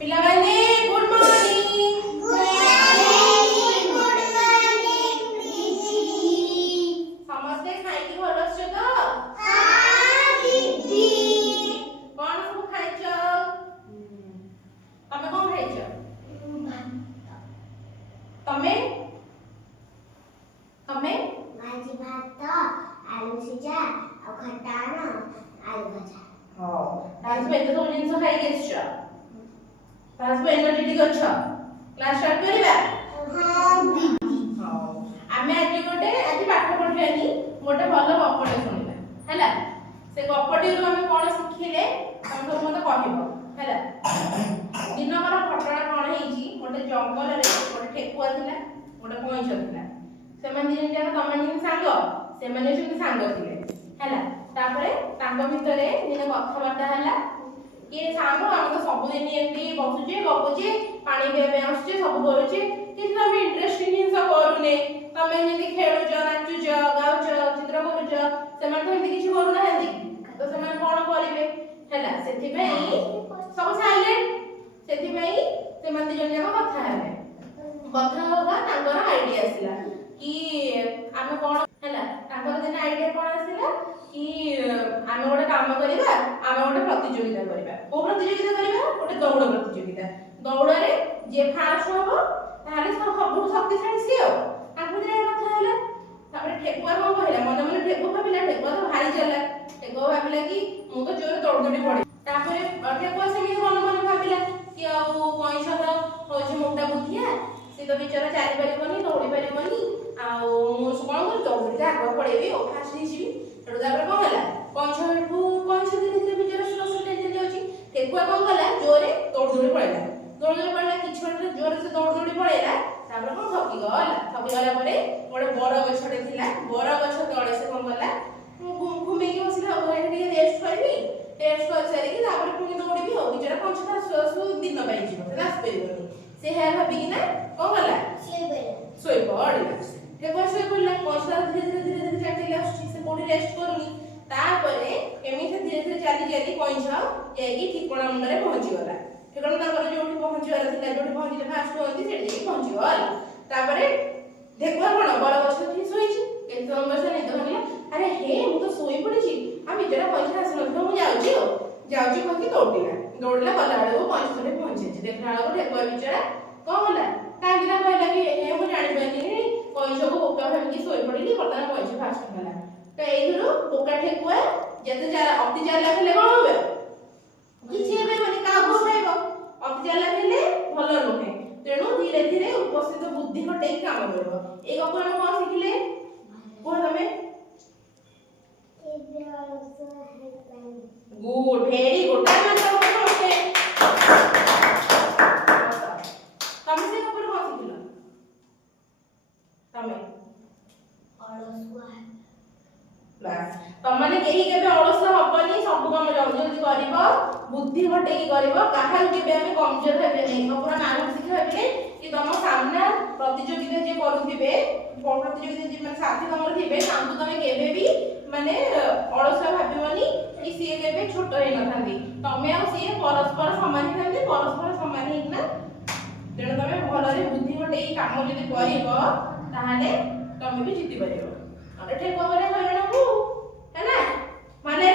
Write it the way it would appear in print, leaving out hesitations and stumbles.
पिलामाने good morning. समस्ते खाइकी भल अछ तो? कौन सब खाइछ? तमे कौन खाइछ? तमे तमे भाजी भात आलू सिझा और खट्टा ना आलू भजा। हां तास में तो जिंस खाइ गेछ। तास में एनर्जेटिक अछ। क्लास स्टार्ट करिबा? हां दीदी। हां आमे आज पाठ पढियानी गोटे भल गपटे सुनिबा हैला। से गपटी रु आमे कोन सिखिले तमे सब मते कहिबो हैला। दिनकर घटना कोन हेची गोटे जंगल रे गोटे ठेकुआ थिला गोटे कोइछ थिला। सेमान दिन जाक तमे दिन सांग सेमाने सेमति सांग थिले हैला। तापरे तांको भितरे दिने कथाबार्ता हैला कि सांग हम तो सब दिन एमती बसुचे गपुचे पानी पिया पे आसुचे सब करूचे कि तमे इंटरेस्टिंग जिंस करूने तमे जेंति खेलुच नाचुच गाउच चित्र करूच सेमान तो एमति किछि करू ना हेंदी तो सेमान कोन करिवे हैला। सेथि पई सब साइलेंट सेथि पई सेमान दिन जाक कथा हेले कथा होगा तांकर आईडिया आसिला कि आमे कोन हैला। तांकर दिन आईडिया कोन आसिला कि आमे गोटे काम करिबा आमे गोटे प्रतियोगिता करिबा। को प्रतियोगिता करिबा? गोटे दौड़ प्रतियोगिता। दौड़ रे जे फास्ट होबो ताले सब शक्तिशाली सियो तांको दिन कथा हैला। तापर ठेकुआ को कहला मन मन ठेकुआ भाबिला ठेकुआ तो भारी चला ठेकुआ भाबिला कि मु तो जोर दौड़ दौड़ी पड़े। तापर ठेकुआ सेमी मन मन भाबिला कि आ कोइछ तो होछ मोटा बुधिया से तो बिचारा चाली परिबनी दौड़ी परिबनी आ मु कोन कर दौड़ी के आगे पड़ेबी ओ फास्ट हिसिबी हेडो तापर कोन होला कोइछ हेठू कोइछ धीरे धीरे बिचारा स्लो स्लो टेंशन जाउची ठेकुआ कोन कला जोरे दौड़ दौड़ी पड़ेला दौड़ दौड़ी पड़ेला किछ मिनट जोर से दौड़ दौड़ी पड़ेला। तापर कोन थकी गला परे गोटे बर गछटे थिला बर गछ तळे से कोन कला घुमे के बसिला एठी रेस्ट करबी रेस्ट कर सारी कि तापर पुनी दौड़ीबी हो बिचारा पंचता सु दिन पाइ जिवो रास पेरिबनी से हे भाबी कि ना कोन कला सोई पड़िला ठेकुआ सोई पड़ला पंचता धीरे धीरे चाटिला से कोडी रेस्ट करूनी तापरे एमिसे धीरे धीरे चाली चाली कोइछ जाईकी ठिकणा मुंडरे पहुंची गला। ठिकणा तापर जोठी पहुंची गला थिला जोठी पहुंचले फास्ट होती सेठी जाई पहुंची गला। तापरे ठेकुआ कोन बर गछ थी सोईची केते समय बसे नै तो हनिला अरे हे मु तो सोई पड़िची आ बिचारा कोइछ आसी न मु जाउची कहकी दौड़िला गला बेले कोइछ थरे पहुंची देखला बेले ठेकुआ बिचारा कोन होला कांदिला कहला कि हे मु जानि पानी कोइछ को बोका भाबी सोई पड़िली बर्तन कोइछ फास्ट होला तो एइरो बोका ठेकुआ जते जा अति जाला खेले कोन होबे किछि हेबे माने का को खाइबो अति जाला खेले भलो नुहे तेणु धीरे धीरे उपस्थित बुद्धि हटे काम करबो। ए गप हम कोन सिखिले को तमे गुड वेरी गुड टाइम मतलब ओके तमे से ऊपर कोन सिखिलो तमे अलसुआ बस तमने केही केबे अलस हबनी सब काम जल्दी जल्दी करिवो बुद्धि हटेकी करिवो काहार केबे हमें कमजोर हेबे नै पूरा मानव सिखाबे कि तम सामना प्रतियोगिता जे करूथिबे प्रतियोगिता जे माने साथी तमर थिबे तांको तमे केबे भी माने अलस भाबिवनी कि सिए केबे छोट हे न थांदी तमे आ सिए परस्पर समान थांदी परस्पर समान हेना तेणु तमे भलरे बुद्धि हटेकी काम जदि करिवो ताहाले तमे भी जीति परिवो अरे ठेकुआ बने हरणku है ना माने